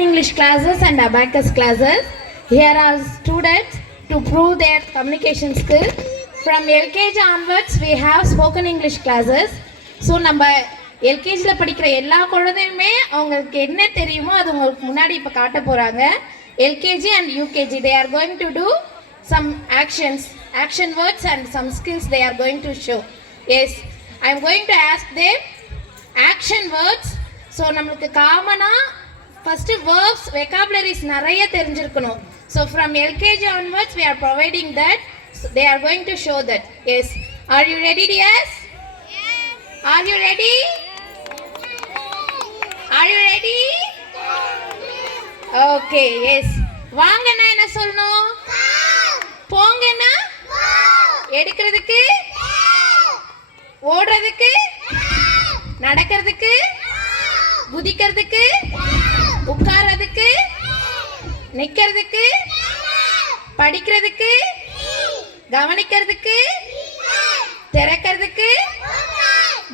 English classes and abacus classes. Here are students to prove their communication skill. From LKG onwards, we have spoken English classes. So, நம்ம எல்கேஜியில் படிக்கிற எல்லா குழந்தையுமே அவங்களுக்கு என்ன தெரியுமோ அது உங்களுக்கு முன்னாடி இப்போ காட்ட போகிறாங்க. LKG and UKG they are going to do some action words and some skills they are going to show. Yes, I am going to ask them action words. So, நம்மளுக்கு காமனாக ஃபஸ்ட்டு verbs, vocabularies நிறைய தெரிஞ்சிருக்கணும். So, from LKG onwards, we are providing that. So, they are going to show that. Yes. Are you ready, dears? Yes. Are you ready? Are you ready? Okay, yes. வாங்கன்னா என்ன சொல்லணும்? போங்கன்னா எடுக்கிறதுக்கு, ஓடுறதுக்கு, நடக்கிறதுக்கு, குதிக்கிறதுக்கு, உட்கார்றதுக்கு, நிக்கிறதுக்கு, படிக்கிறதுக்கு, கவனிக்கிறதுக்கு, திறக்கிறதுக்கு,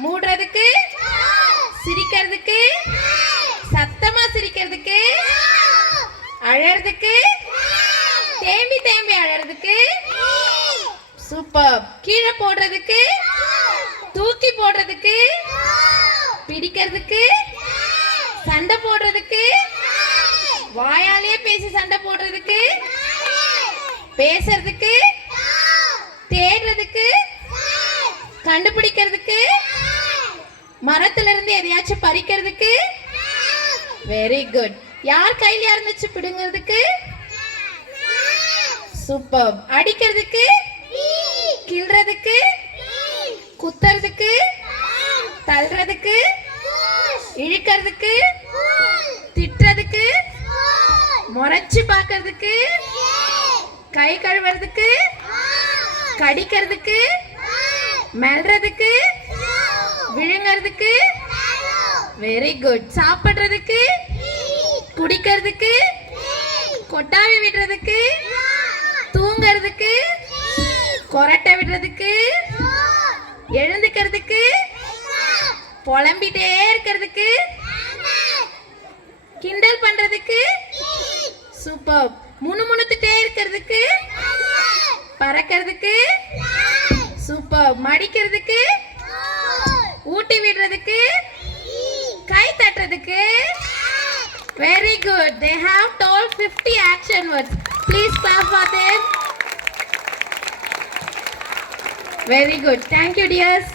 மூடுறதுக்கு, சிரிக்கிறதுக்கு, சத்தமா சிரிக்கிறதுக்கு, அழறதுக்கு, தேம்பி தேம்பி அழறதுக்கு, சூப்பர், கீழே போடுறதுக்கு, தூக்கி போடுறதுக்கு, பிடிக்கிறதுக்கு, சண்டை போடுறதுக்கு, வாயாலேயே பேசி சண்டை போடுறதுக்கு, பேசுறதுக்கு, தேடுறதுக்கு, கண்டுபிடிக்கிறதுக்கு, மரத்துல இருந்து எதையாச்சும் பறிக்கிறதுக்கு. Very good. யார் கையில இருந்துச்சு பிடுங்கிறதுக்கு? சூப்பர். அடிக்கிறதுக்கு, கிள்றதுக்கு, குத்துறதுக்கு, தள்ளுறதுக்கு, இழுக்கிறதுக்கு, திட்டுறதுக்கு, முறைச்சு பார்க்கறதுக்கு, கை கழுவுறதுக்கு, கடிக்கிறதுக்கு, மெல்றதுக்கு, விழுங்கிறதுக்கு. Very good. சாப்பிட்றதுக்கு, குடிக்கிறதுக்கு, கொட்டாவி விடுறதுக்கு, தூங்கிறதுக்கு, கொரட்டை விடுறதுக்கு, எழுந்துக்கிறதுக்கு, புலம்பிட்டே இருக்கிறதுக்கு, கிண்டல் பண்றதுக்கு, சூப்பர், முணுமுணுத்துட்டே இருக்கிறதுக்கு, பறக்கிறதுக்கு, சூப்பர், மடிக்கிறதுக்கு, ஊட்டி விடுறதுக்கு, கை தட்டுறதுக்கு. Very good. They have told 50 action words. Please clap for them. Very good. Thank you, dears.